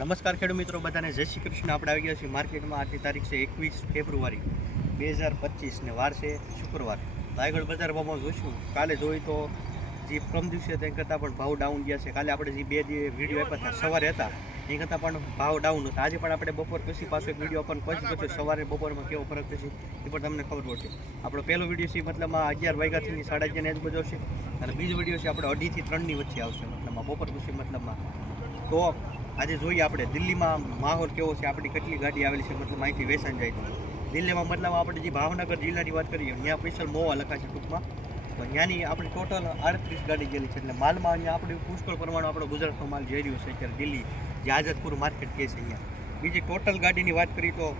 નમસ્કાર ખેડૂત મિત્રો, બધાને જય શ્રી કૃષ્ણ. આપણે આવી ગયા છીએ માર્કેટમાં. આજની તારીખ છે એકવીસ ફેબ્રુઆરી બે હજાર પચીસને વાર છે શુક્રવાર. તો આગળ બજાર ભાવમાં જોઈશું. કાલે જોઈ તો જે પ્રમ દિવસે તેના કરતાં પણ ભાવ ડાઉન ગયા છે. કાલે આપણે જે બે જે વીડિયો આપ્યા હતા, સવારે હતા એ કરતાં પણ ભાવ ડાઉન હતા આજે પણ આપણે બપોર પછી પાછો એક વીડિયો પણ પછી પછી સવારે બપોરમાં કેવો ફરક થશે એ પણ તમને ખબર પડશે. આપણો પહેલો વીડિયો છે મતલબમાં અગિયાર વાગ્યાથી સાડા અગિયાર આજુબાજુ આવશે. અને બીજો વીડિયો છે આપણે અઢીથી ત્રણની વચ્ચે આવશે. મતલબમાં બપોર પછી મતલબમાં તો આજે જોઈએ આપણે, દિલ્હીમાં માહોલ કેવો છે, આપણી કેટલી ગાડી આવેલી છે, મતલબ અહીંથી વેચાણ જાય તો. દિલ્હીમાં મતલબ આપણે જે ભાવનગર જિલ્લાની વાત કરીએ, ત્યાં સ્પેશિયલ મોવા છે ટૂંકમાં. તો ત્યાંની આપણી ટોટલ આડત્રીસ ગાડી ગયેલી છે, એટલે માલમાં અહીંયા આપણે પુષ્કળ પ્રમાણે આપણો ગુજરાતનો માલ જઈ રહ્યો છે, અત્યારે દિલ્હી, જે આઝાદપુર માર્કેટ કહે છે અહીંયા. બીજી ટોટલ ગાડીની વાત કરીએ તો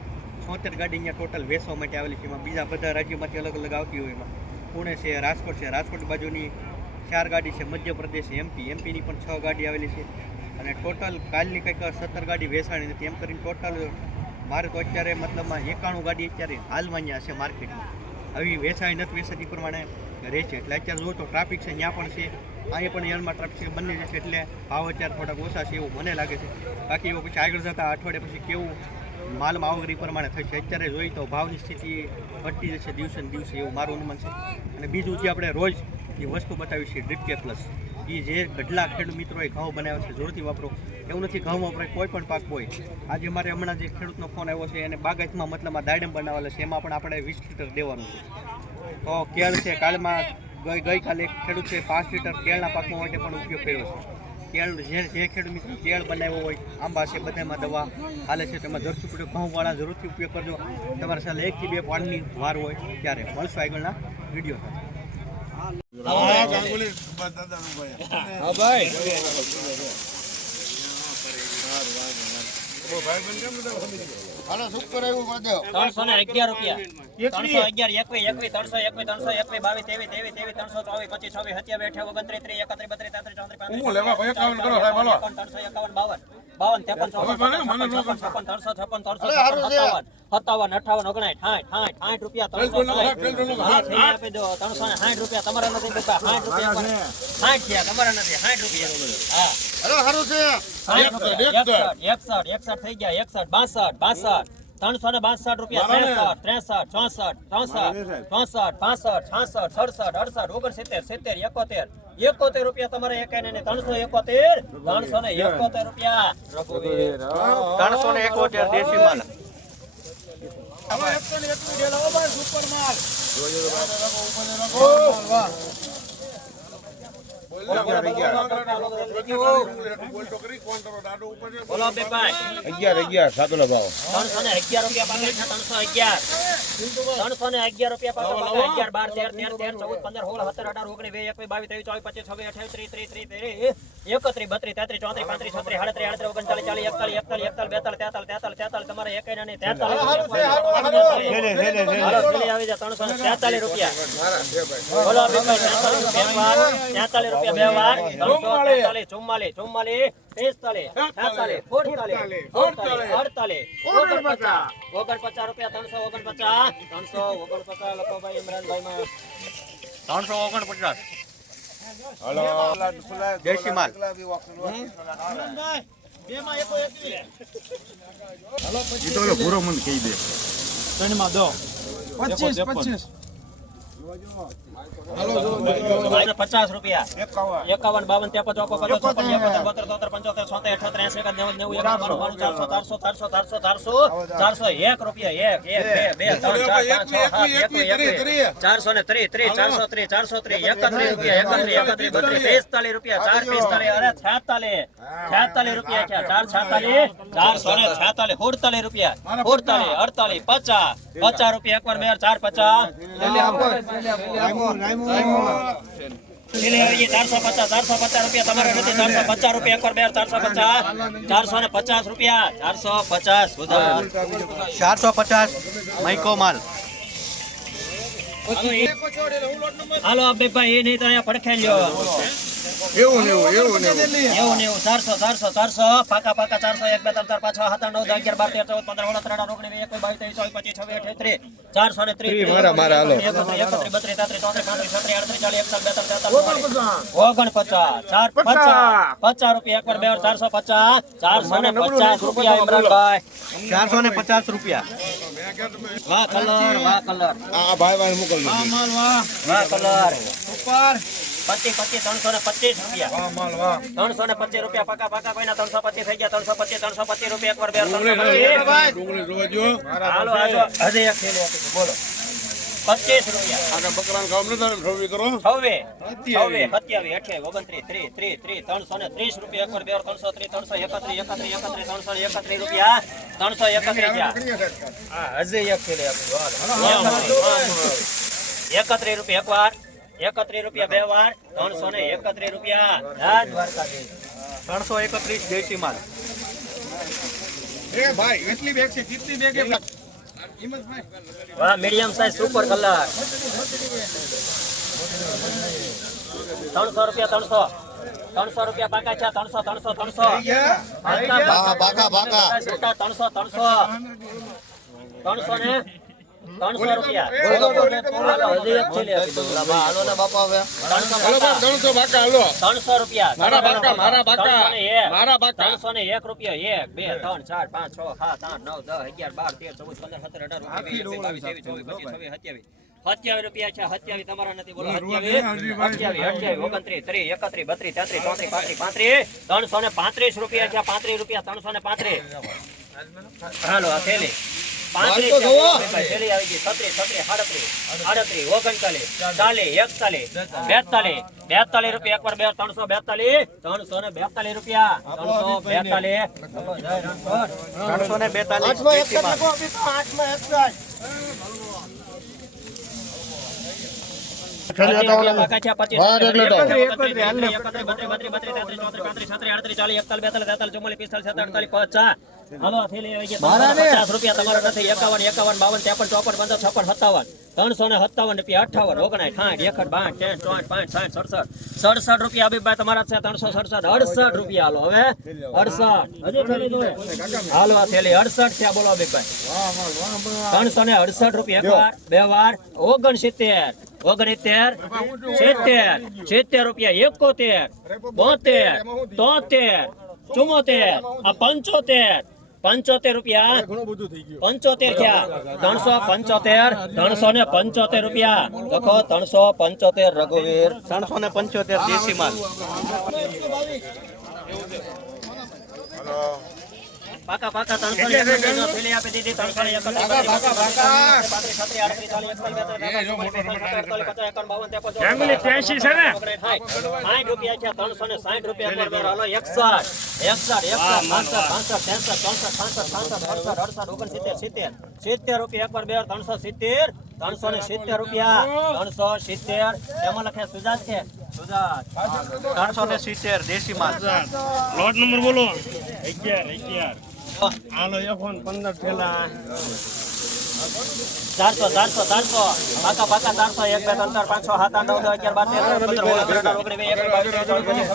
છોતેર ગાડી અહીંયા ટોટલ વેચવા માટે આવેલી છે, એમાં બીજા બધા રાજ્યોમાંથી અલગ અલગ આવતી હોય એમાં. પુણે છે, રાજકોટ છે, રાજકોટ બાજુની ચાર ગાડી છે, મધ્યપ્રદેશ, એમપી. એમપીની પણ છ ગાડી આવેલી છે. અને ટોટલ કાલની કંઈક સત્તર ગાડી વેચાણી નથી એમ કરીને ટોટલ મારે તો અત્યારે મતલબમાં એકાણું ગાડી અત્યારે હાલમાં અહીંયા છે માર્કેટમાં. આવી વેચાઈ નથી વેચાતી પ્રમાણે રહે છે. એટલે અત્યારે જોવો તો ટ્રાફિક છે, ત્યાં પણ છે. અહીંયા પણ યનમાં ટ્રાફિક બંને છે એટલે ભાવ અત્યારે થોડાક ઓછા છે એવું મને લાગે છે. બાકી એવું પછી આગળ જતાં અઠવાડિયા પછી કેવું માલમાં આવગરી પ્રમાણે થશે. અત્યારે જોઈ તો ભાવની સ્થિતિ ઘટતી જશે દિવસે ને દિવસે એવું મારું અનુમાન છે. અને બીજું જે આપણે રોજ એ વસ્તુ બતાવી છે ડ્રીપ કે પ્લસ એ જે ગઢલા ખેડૂત મિત્રોએ ઘઉં બનાવ્યો છે, જોરથી વાપરો. એવું નથી ઘઉં વપરાય કોઈ પણ પાક હોય. આજે મારે હમણાં જે ખેડૂતનો ફોન આવ્યો છે, એને બાગાયતમાં મતલબમાં દાડમ બનાવેલા છે, એમાં પણ આપણે વીસ લીટર દેવાનું છે. તો કેળ છે, કાલમાં ગઈ ગઈકાલે એક ખેડૂત છે, પાંચ લીટર કેળના પાકમાં માટે પણ ઉપયોગ કર્યો છે. કેળ જે જે ખેડૂત મિત્રો કેળ બનાવ્યો હોય, આંબા છે, બધામાં દવા હાલે છે, તેમાં જરૂરથી ઉપયોગ ઘઉંવાળા જરૂરથી ઉપયોગ કરજો. તમારા સાથે એકથી બે પાણીની વાર હોય, ત્યારે મળશું આગળના વીડિયો સાથે. અગિયાર રૂપિયા ત્રણસો અગિયાર એકવી એકવીસ ત્રણસો એકવી ત્રણસો એકવી બાવીસ તેવી તેવી તેવી ત્રણસો ચોવીસ પચીસ છવ્વીસ સત્યાવીસ અઠાવીસ ઓગણત્રીસ ત્રીસ એકત્રીસ બત્રીસ ત્રણસો એકાવન બાવન બાવન ત્રેપન છપ્પન ત્રણસો છપ્પન ત્રણસો સત્તાવન સત્તાવન અઠાવન ઓગણાઠ સાઠ સાઠ સાઠ રૂપિયા ત્રણસો આપી દો ત્રણસો ને સાઠ રૂપિયા તમારા નથી બધા સાઠ રૂપિયા પણ. સાઠ થયા તમારા નથી સાઠ રૂપિયા. હા. એકસઠ એકસઠ એકસઠ થઈ ગયા એકસઠ બાસઠ બાસઠ. ત્રણસો ને બાસઠ રૂપિયા ત્રેસઠ ત્રેસઠ ચોસઠ ચોસઠ ચોસઠ પાસઠ છાસઠ સડસઠ અડસઠ ઓગણસિત્તેર સિત્તેર એકોતેર એકોતેર રૂપિયા તમારે એકાને ને ત્રણસો એકોતેર ત્રણસો ને એકોતેર રૂપિયા. ત્રણસો ને એકોતેર દેશી માલ અગિયાર ત્રણસો ને રૂપિયા પાકે અગિયાર બાર તેર ચૌદ પંદર સોળ સત્તર અઢાર ઓગણીસ વીસ એકવીસ બાવીસ ત્રેવીસ ચોવીસ પચીસ છવ્વીસ અઠાવીસ ત્રીસ ત્રીસ ત્રીસ ત્રીસ એકત્રીસ બત્રીસ તેત્રીસ ચોત્રીસ પાંત્રીસ છત્રીસ આડત્રીસ આડત્રીસ ઓગણચાલીસ ચાલીસ એકતાલીસ એકતાલીસ એકતાલીસ બેતાલીસ તમારે એકાઈ અને તેતાલીસ ત્રણસો ને રૂપિયા રૂપિયા બે વાર. ત્રણસો તેતાલીસ ચુમ્માલીસ ચુમ્માલીસ પિસ્તાલીસ છેતાલીસ સુડતાલીસ સુડતાલીસ અડતાલીસ ઓગણપચાસ. ઓગણપચાસ રૂપિયા ત્રણસો ઓગણપચાસ. ત્રણસો ઓગણપચાસ લખો ભાઈ ઇમરાનભાઈ માં ત્રણસો ઓગણપચાસ. હાલો. દેશી માલ ઈ તો ઓલો મને કહી દે. ત્રણમાં દો પચીસ ચોપન પચાસ ચોપન એકોતેર બોતેર તોતેર પંચોતેર છોતેર અઠોતેર એસી એકાદ નેવું નેવું એકાવન ચારસો. ચારસો ચારસો ચારસો ચારસો ચારસો એક રૂપિયા એક એક બે બે ત્રણ ચાર પાંચ છ સાત ચારસો ને ત્રીસ ત્રીસ ચારસો ત્રીસ ચારસો ત્રીસ એકત્રીસ રૂપિયા એકત્રીસ એકત્રીસ બત્રીસ પિસ્તાલીસ રૂપિયા ચાર પિસ્તાલીસ અરે છેતાલીસ છેતાલીસ રૂપિયા છે ચાર છેતાલીસ ચારસો ને છેતાલીસ સુડતાલીસ રૂપિયા સુડતાલીસ અડતાલીસ પચાસ પચાસ રૂપિયા એકવાર બે ચાર પચાસ. ચારસો પચાસ ચારસો પચાસ રૂપિયા તમારે નથી ચારસો પચાસ રૂપિયા એકવાર બે ચારસો પચાસ. ચારસો ને પચાસ રૂપિયા ચારસો પચાસ ચારસો પચાસ માઇકો માલ. હાલો અબેભાઈ એ નહીં તો અહીંયા પડખે લ્યો. એવું એવું એવું એવું. એવું ચારસો ચારસો ચારસો. પાકા પાકા ચારસો એક બે ત્રણ ચાર પાંચ છ સાત આઠ નવ દસ અગિયાર બાર તેર ચૌદ પંદર સોળ ઓગણીસ વીસ બાવીસ ત્રેવીસ ચોવીસ પચીસ છવ્વીસ અઠ્યાવીસ ત્રીસ ચારસો ને ત્રીસ મારા, મારા, હાલો. એકત્રીસ બત્રીસ તેત્રીસ ચોત્રીસ પાંત્રીસ છત્રીસ આડત્રીસ ચાલીસ એકતાલીસ બેતાલીસ તેતાલીસ ઓગણપચાસ. ચાર પચાસ. પચાસ. રૂપિયા એક વાર બે ચારસો પચાસ. ચારસો ને પચાસ રૂપિયા ઇમરાનભાઈ. ચારસો ને પચાસ રૂપિયા. વાહ કલર વાહ કલર. આ ભાઈ ભાઈ મોકલ વાહ કલર. પચીસ પચીસ ત્રણસો ને પચીસ રૂપિયા. માલ વાહ. ત્રણસો ને પચીસ રૂપિયા પાકા પાકા કોઈના ત્રણસો પચીસ થઈ ગયા ત્રણસો પચીસ ત્રણસો પચીસ રૂપિયા એક વાર બે ત્રણસો પચીસ. હાલો હાલો. હજી એક બોલો. પચીસ રૂપિયા. અને બકરાને ખાવ ન છવ્વી કરો. છવ્વે. છવ્વે સત્યાવીસ. અઠ્યાવીસ ઓગણત્રીસ ત્રીસ ત્રીસ ત્રીસ ત્રણસો ને ત્રીસ રૂપિયા એક વાર બે ત્રણસો ત્રીસ ત્રણસો એકત્રીસ એકત્રીસ એકત્રીસ ત્રણસો ને એકત્રીસ રૂપિયા. ત્રણસો એકત્રીસ હજી એક. એકત્રીસ રૂપિયા એક વાર એકત્રીસ રૂપિયા બે વાર ત્રણસો ને એકત્રીસ રૂપિયા. ત્રણસો એકત્રીસ દેશી માલ. એ ભાઈ એટલી બેગ છે કેટલી બેગ એ વાહ મીડિયમ સાઈઝ સુપર કલર ત્રણસો રૂપિયા ત્રણસો. ત્રણસો રૂપિયા પાકા છે ત્રણસો ત્રણસો ત્રણસો. ત્રણસો ત્રણસો. ત્રણસો ને ત્રણસો રૂપિયા. મારા બાકા, મારા બાકા. ને મારા બાકા. ત્રણસો ને એક રૂપિયા. એક બે ત્રણ ચાર પાંચ છ સાત આઠ નવ દસ અગિયાર બાર તેર ચૌદ પંદર સત્તર અઢાર ઓગણીસ વીસ એકવીસ બાવીસ ત્રેવીસ ચોવીસ પચીસ છવ્વીસ સત્યાવીસ સત્યાવીસ રૂપિયા છે. સત્યાવીસ તમારા નથી બોલો સત્યાવીસ અઠ્યાવીસ અઠ્યાવીસ ઓગણત્રીસ ત્રીસ એકત્રીસ બત્રીસ તેત્રીસ ચોત્રીસ પાંત્રીસ પાંત્રીસ ત્રણસો ને પાંત્રીસ રૂપિયા છે. પાંત્રીસ રૂપિયા ત્રણસો ને પાંત્રીસ. હાલો આ થેલી. પાંત્રીસ છે, આવી ગઈ. છત્રીસ છત્રીસ સાડત્રીસ. આડત્રીસ ઓગણચાલીસ ચાલીસ. એકતાલીસ બેતાલીસ. બેતાલીસ. રૂપિયા એક વાર બે ત્રણસો બેતાલીસ. ત્રણસો ને બેતાલીસ રૂપિયા. ત્રણસો બેતાલીસ. ત્રણસો ને બેતાલીસ પચીસ. હાલો, થેલી આવી ગઈ. પચાસ રૂપિયા તમારા નથી. એકાવન એકાવન બાવન ત્રેપન ચોપન પંદર છપ્પન સત્તાવન. ત્રણસો ને સત્તાવન રૂપિયા અઠાવન ઓગણાય ઠાઠ એકઠ બાઠ ત્રણ ચોઠ પાંચ સાઠ સડસઠ. સડસઠ રૂપિયા અભિભાઈ તમારા છે ત્રણસો સડસઠ. અડસઠ રૂપિયા હાલો હવે. અડસઠ. હજી થેલી દો. હાલો થેલી અડસઠ થયા બોલો અભિભાઈ ત્રણસો ને અડસઠ રૂપિયા એક વાર બે વાર. ઓગણસિત્તેર ઓગણસિત્તેર સિત્તેર સિત્તેર રૂપિયા એકોતેર બોતેર તોતેર ચુમ્મોતેર આ પંચોતેર પંચોતેર રૂપિયા પંચોતેર થયા ત્રણસો પંચોતેર ત્રણસો ને પંચોતેર રૂપિયા લખો ત્રણસો પંચોતેર રઘુવીર ત્રણસો ને પંચોતેર દેશી માલ પાકા પાકા ત્રણસો ને આપી દીધી ત્રણસો ને સાઠ રૂપિયા ત્રણસો ને સાઠ રૂપિયા એકસઠ ત્રણસો સિત્તેર ત્રણસો ને સિત્તેર રૂપિયા ત્રણસો સિત્તેર. એમાં લખે સુજાત છે ત્રણસો ને સિત્તેર દેશી માલ. લોટ નંબર બોલો. અગિયાર અગિયાર. હાલો પંદર થેલા ચારસો ચારસો ચારસો. પાકા પાકા ચારસો. એક બે ત્રણ ચાર પાંચ છ સાત આઠ નવ દસ અગિયાર બાર તેર પંદર સોળ સત્તર ઓગણીસ વીસ એકવીસ બાવીસ ત્રેવીસ ચોવીસ પચીસ.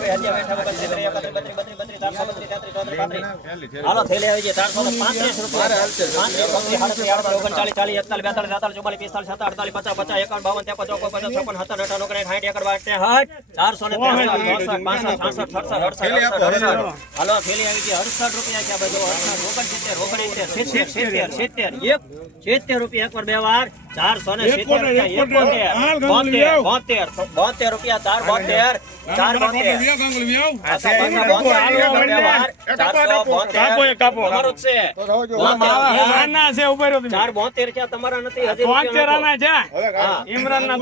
હાલો થેલી આવી ચારસો પાંત્રીસ રૂપિયા. પાંત્રીસ, આડત્રીસ, ઓગણચાલીસ, ચાલીસ, એકતાલીસ, બેતાલીસ, તેતાલીસ, પિસ્તાલીસ, અડતાલીસ, પચાસ, પચાસ, એકાવન, બાવન, ત્રેપન, ચોપન, પચાસ, છપ્પન, સત્તર, અઠાવન, ઓગણસાઠ, સાઠ, એકડ, બાર, ત્રેસઠ, ચારસો ને ત્રેસઠ, પાંસઠ, છાસઠ, અડસઠ, અડસઠ, અડસઠ. હાલો થેલી આવી ગઈ અડસઠ રૂપિયા છે બધું. અડસઠ, ઓગણસિત્તેર, ઓગણસિત્તેર, સિત્તેર, સિત્તેર, સિત્તેર, એક સિત્તેર રૂપિયા એક પર બે વાર ચારસો ને સિત્તેર રૂપિયા બોતેર, બોતેર, બોતેર રૂપિયા ચાર બોતેર ચાર બોતેર. બોતેર તમારા નથી હજી આના છે. ઇમરાન ના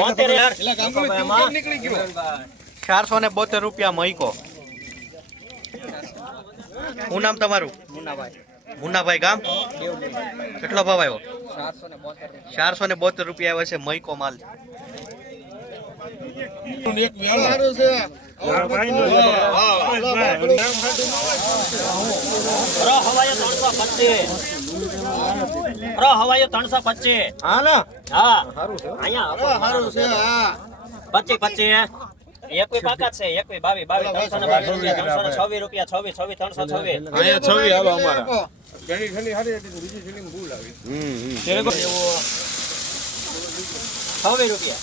બોતેર યાર. ચારસો ને બોતેર રૂપિયા મહિકો શું નામ તમારું? મુન્નાભાઈ ગામ? કેટલો ભાવ આવ્યો? ચારસો ને બોતેર રૂપિયા આવ્યો છે મહિકો માલ. ત્રણસો પચીસ હા પચીસ પચીસ એકવી બાકાત છે એકવી બાવી બાવી ત્રણસો ને બાવીસ રૂપિયા ત્રણસો છવ્વીસ રૂપિયા છવ્વીસ છવ્વીસ ત્રણસો છવ્વીસ છવી અમારા. ઘણી ઘણી હારી હતી બીજી ફિલ્મ ભૂલ આવી. છવ્વીસ રૂપિયા.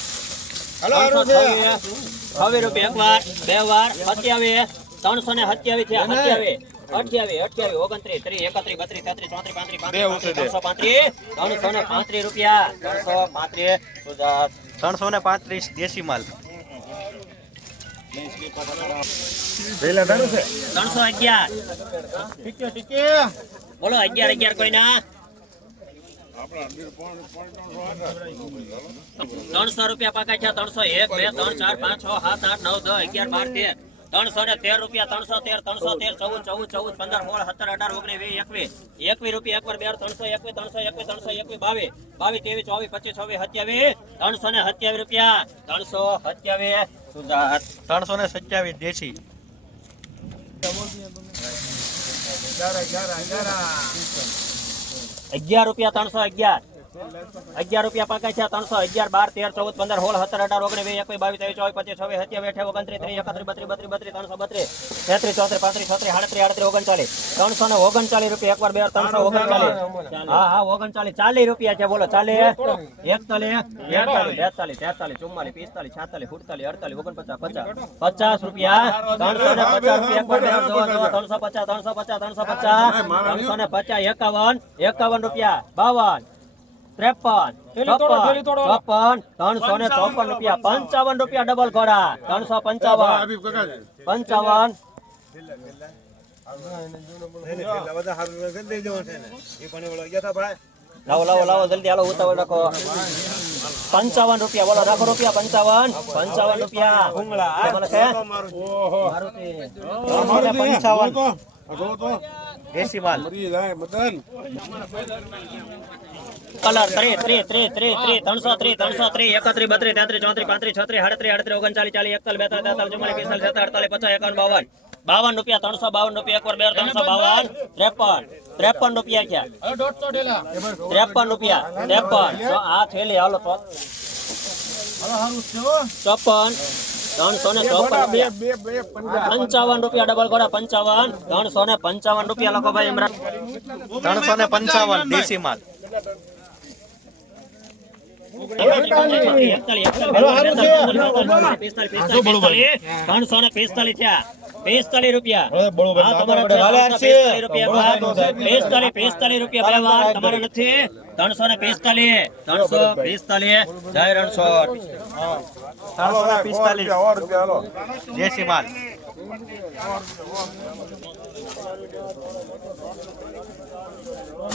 હાલો ત્રણસો સારું છે છવ્વીસ છવ્વીસ રૂપિયા એક વાર બે વાર સત્યાવીસ ત્રણસો ને સત્યાવીસ થયા સત્યાવીસ અઠ્યાવીસ અઠ્યાવીસ ઓગણત્રીસ ત્રીસ એકત્રીસ બત્રીસ તેત્રીસ ચોત્રીસ પાંત્રીસ પાંત્રીસ ત્રણસો પાંત્રીસ ત્રણસો ને પાંત્રીસ રૂપિયા ત્રણસો પાંત્રીસ ત્રણસો ને પાંત્રીસ દેશી માલ. પહેલા ત્રણસો અગિયાર. બોલો, અગિયાર અગિયાર કોઈ ના ત્રણસો રૂપિયા પાકા છે, ત્રણસો એક, બે, ત્રણ, ચાર, પાંચ, છ, સાત, આઠ, નવ, દસ, અગિયાર, બાર, તેર. ત્રણસો ને તેર રૂપિયા, ત્રણસો તેર ત્રણસો તેર, ચૌદ ચૌદ ચૌદ, પંદર, સોળ, સત્તર, અઢાર, ઓગણીસ, વીસ, એકવીસ. એકવીસ રૂપિયા એકવાર બે ત્રણસો એકવીસ ત્રણસો એકવીસ ત્રણસો એકવીસ, બાવીસ. બાવીસ, ત્રેવીસ, ચોવીસ, પચીસ, છવ્વીસ, સત્યાવીસ. ત્રણસો ને સત્યાવીસ રૂપિયા. ત્રણસો સત્યાવીસ. ત્રણસો ને સત્યાવીસ, દેશી. અગિયાર રૂપિયા ત્રણસો અગિયાર. અગિયાર રૂપિયા પાકા છે ત્રણસો અગિયાર બાર તેર ચૌદ પંદર સોળ સત્તર અઢાર ઓગણીસ વીસ એકવીસ બાવીસ ત્રેવીસ ચોવીસ પચીસ છવ્વીસ સત્યાવીસ અઠાવીસ ઓગણત્રીસ ત્રીસ એકત્રીસ બત્રીસ બત્રીસ બત્રીસ ત્રણસો બત્રીસ તેત્રીસ ચોત્રીસ પાંત્રીસ છત્રીસ આડત્રીસ આડત્રીસ ઓગણચાલીસ ત્રણસો ને ઓગણચાલીસ રૂપિયા એકવાર બે ત્રણસો ઓગણચાલીસ. હા હા ઓગણચાલીસ. ચાલીસ રૂપિયા છે બોલો ચાલીસ. એકતાલીસ. બેતાલીસ. બેતાલીસ તેતાલીસ ચુમ્માલીસ પિસ્તાલીસ છાતાલીસ સુડતાલીસ અડતાલીસ ઓગણપચાસ પચાસ. પચાસ રૂપિયા. ત્રણસો ને પચાસ રૂપિયા એકવાર બે ત્રણસો પચાસ ત્રણસો પચાસ ત્રણસો પચાસ. ત્રણસો ને પચાસ એકાવન એકાવન રૂપિયા બાવન. ત્રેપન ચોપન ચોપન ત્રણસો ને ચોપન રૂપિયા પંચાવન. રૂપિયા ડબલ ઘોડા ત્રણસો પંચાવન. હબીબ પંચાવન. લાવો લાવો લાવો જલ્દી હાલો ઉતાવળ રાખો. પંચાવન રૂપિયા બોલો રાખો રૂપિયા પંચાવન. પંચાવન રૂપિયા. પંચાવન. તો. જો તો. દેશી માલ. મરી જાય મતન કલર ત્રીસ ત્રીસ ત્રીસ ત્રીસ ત્રીસ ત્રણસો ત્રીસ ત્રણસો ત્રીસ એકત્રીસ બત્રીસ તેત્રીસ ચોત્રીસ પાંત્રીસ છત્રીસ આડત્રીસ આડત્રીસ ઓગણચાલીસ ચાલીસ એકતાલીસ બેતાલીસ તેતાલીસ ચુમ્માલીસ પિસ્તાલીસ છત્રીસ અડતાલીસ પચાસ એકાવન બાવન બાવન રૂપિયા ત્રણસો બાવન રૂપિયા એકવાર બે ત્રણસો બાવન ત્રેપન ત્રેપન રૂપિયા ક્યાં ત્રેપન રૂપિયા ત્રેપન તો આ થેલી હાલો તો ચોપન ત્રણસો ને ચોપન રૂપિયા બે બે પંજા પંચાવન રૂપિયા ડબલ ઘોડા પંચાવન ત્રણસો ને પંચાવન રૂપિયા લખો ભાઈ ઇમરાન ત્રણસો ને પંચાવન દેશી માલ ત્રણસો ને પિસ્તાલીસ થયા પિસ્તાલીસ રૂપિયા પિસ્તાલીસ. પિસ્તાલીસ રૂપિયા બે વાર તમારે નથી ત્રણસો ને પિસ્તાલીસ ત્રણસો પિસ્તાલીસ જય રણછોડ ત્રણસો ને પિસ્તાલીસ માલ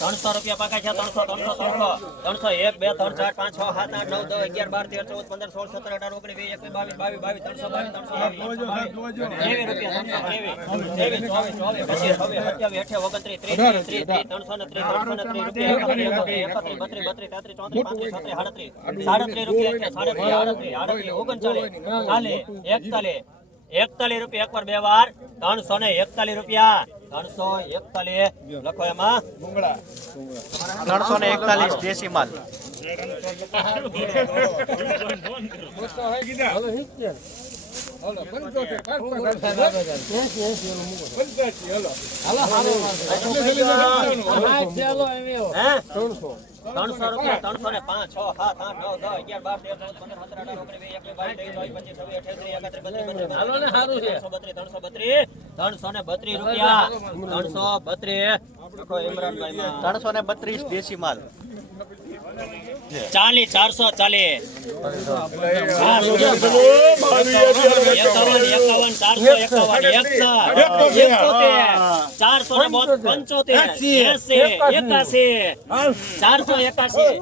ત્રણસો રૂપિયા પાકા છે, ત્રણસો ત્રણસો ત્રણસો. ત્રણસો એક, બે, ત્રણ, ચાર, પાંચ, છ, સાત, આઠ, નવ, દસ, અગિયાર, બાર, તેર, ચૌદ, પંદર, સોળ, સત્તર, અઢાર, ઓગણીસ, વીસ, એકવીસ, બાવીસ બાવીસ બાવીસ, ત્રણસો બાવીસ, ત્રણસો ચોવીસ ચોવીસ અઠ્યાવીસ, ઓગણત્રીસ, ત્રીસ ત્રીસ ત્રણસો ને ત્રીસ, ત્રણસો ને ત્રીસ, રૂપિયા, એકત્રીસ બત્રીસ બત્રીસ એકતાલીસ એકતાલીસ રૂપિયા એકવાર બે વાર ત્રણસો ને એકતાલીસ રૂપિયા. ત્રણસો એકતાલીસ. લખો એમાં. ત્રણસો ને એકતાલીસ દેશી માલ. હે? ત્રણસો. રૂપિયા ત્રણસો ને પાંચ છ સાત આઠ નવ દસ અગિયાર બાર તેર ચૌદ પંદર સત્તર અઢાર ઓગણીસ એકવીસ બાવીસ ત્રેવીસ ચોવીસ પચીસ છવ્વીસ અઠ્યાવીસ એકત્રીસ બત્રીસ બત્રીસ ત્રણસો બત્રીસ ત્રણસો ને બત્રીસ રૂપિયા ત્રણસો બત્રીસ. ત્રણસો ને બત્રીસ દેશી માલ. ચાલીસ, ચારસો, ચાલીસો. ચારસો એકોતેર, ચારસો એકાસી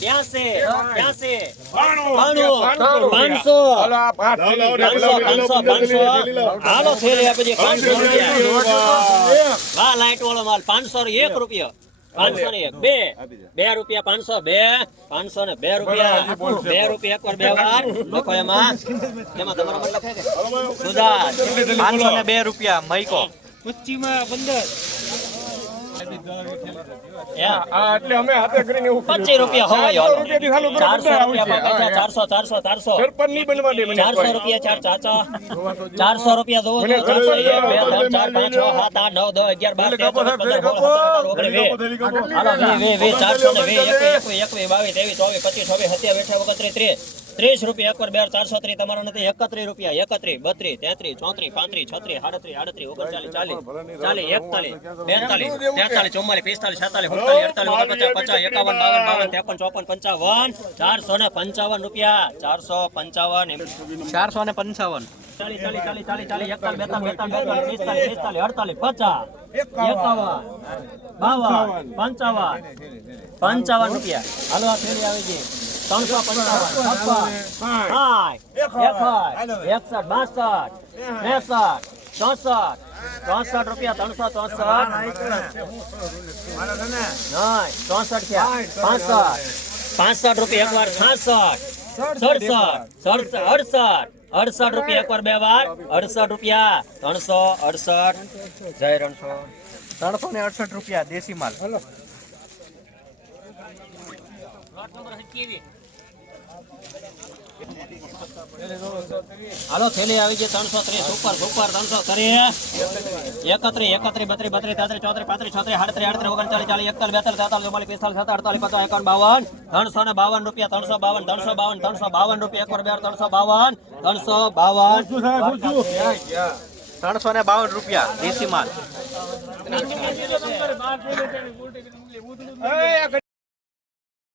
બ્યાસી પાંચસો પાંચસો પાંચસો પાંચસો પાંચસો રૂપિયા. લાઈટ વાળો માલ, પાંચસો, એક રૂપિયો. પાંચસો ને એક બે. બે રૂપિયા પાંચસો બે. પાંચસો ને બે રૂપિયા. બે રૂપિયા એક વાર બે વાર. લખો એમાં. એમાં તમારો મત લખે સુધાર. પાંચસો ને બે રૂપિયા મૈકો પચીમાં પંદર. એટલે અમે હાથે કરીને એવું પચીસ રૂપિયા હોય હાલો. રૂપિયાથી ચાલુ કરો, ચારસો રૂપિયા. ચારસો ચારસો ચારસો. સરપંચ નહીં બનવા દે ચારસો રૂપિયા ચાર ચાચા. ચારસો રૂપિયા દો ચારસો એક બે ત્રણ ચાર પાંચ છ સાત આઠ નવ દસ અગિયાર બાર તેર ચૌદ પંદર સોળ સત્તર અઢાર ઓગણીસ વીસ. હાલો વી વી વી ચારસો ને વી એકવી એકવી એકવી બાવીસ ત્રેવીસ ચોવીસ પચીસ છવ્વીસ સત્યાવીસ અઠાવીસ ઓગણત્રીસ ત્રીસ ત્રીસ રૂપિયા એકવાર બે ચારસો ત્રીસ તમારો નથી એકત્રીસ રૂપિયા એકત્રીસ બત્રીસ તેત્રીસ ચોત્રીસ પાંત્રીસ છત્રીસ સાડત્રીસ આડત્રીસ ઓગણચાલીસ ચાલીસ ચાલીસ એકતાલીસ બેતાલીસ તેતાલીસ ચુમ્માલીસ પિસ્તાલીસ છેતાલીસ સુડતાલીસ અડતાલીસ ઓગણપચાસ પચાસ એકાવન બાવન બાવન ત્રેપન ચોપન પંચાવન ચારસો ને પંચાવન રૂપિયા ચારસો પંચાવન ચારસો ને પંચાવન. ચાલીસ ચાલીસ ચાલીસ ચાલીસ ચાલીસ એકતાલીસ બેતાલીસ બેતાલીસ બેતાલીસ પિસ્તાલીસ પિસ્તાલીસ અડતાલીસ પચાસ એકાવન બાવન પંચાવન પંચાવન રૂપિયા. હાલો આ ફેરી આવી ગઈ. ત્રણસો પંચાવન એકસઠ બાસઠ ત્રેસઠ ચોસઠ ચોસઠ રૂપિયા ત્રણસો ચોસઠ ચોસઠ થયા પાસઠ પાસઠ રૂપિયા એકવાર છાસઠ સડસઠ સડસઠ અડસઠ અડસઠ રૂપિયા એકવાર બે વાર અડસઠ રૂપિયા ત્રણસો અડસઠ, જય રણસો ત્રણસો ને અડસઠ રૂપિયા દેશી માલ. હાલો થેલી આવી છે ત્રણસો ત્રીસ ઉપર ઉપર ત્રણસો ત્રીસ. એકત્રી એકત્રી બત્રી બત્રીસ તેત્રીસ ચોત્રીસ પાંત્રીસ છત્રીસ આડત્રી આડત્રીસ ઓગણચાલીસ ચાલીસ એકતાલીસ બેતાલીસ તેતાલીસ ચુમ્માલીસ પિસ્તાલીસ સત્તા અડતાલીસ પચાસ એકાવન બાવન. ત્રણસો ને બાવન રૂપિયા ત્રણસો બાવન ત્રણસો બાવન ત્રણસો બાવન રૂપિયા એક બે ત્રણસો બાવન ત્રણસો બાવન. ત્રણસો ને બાવન રૂપિયા દેશી માલ.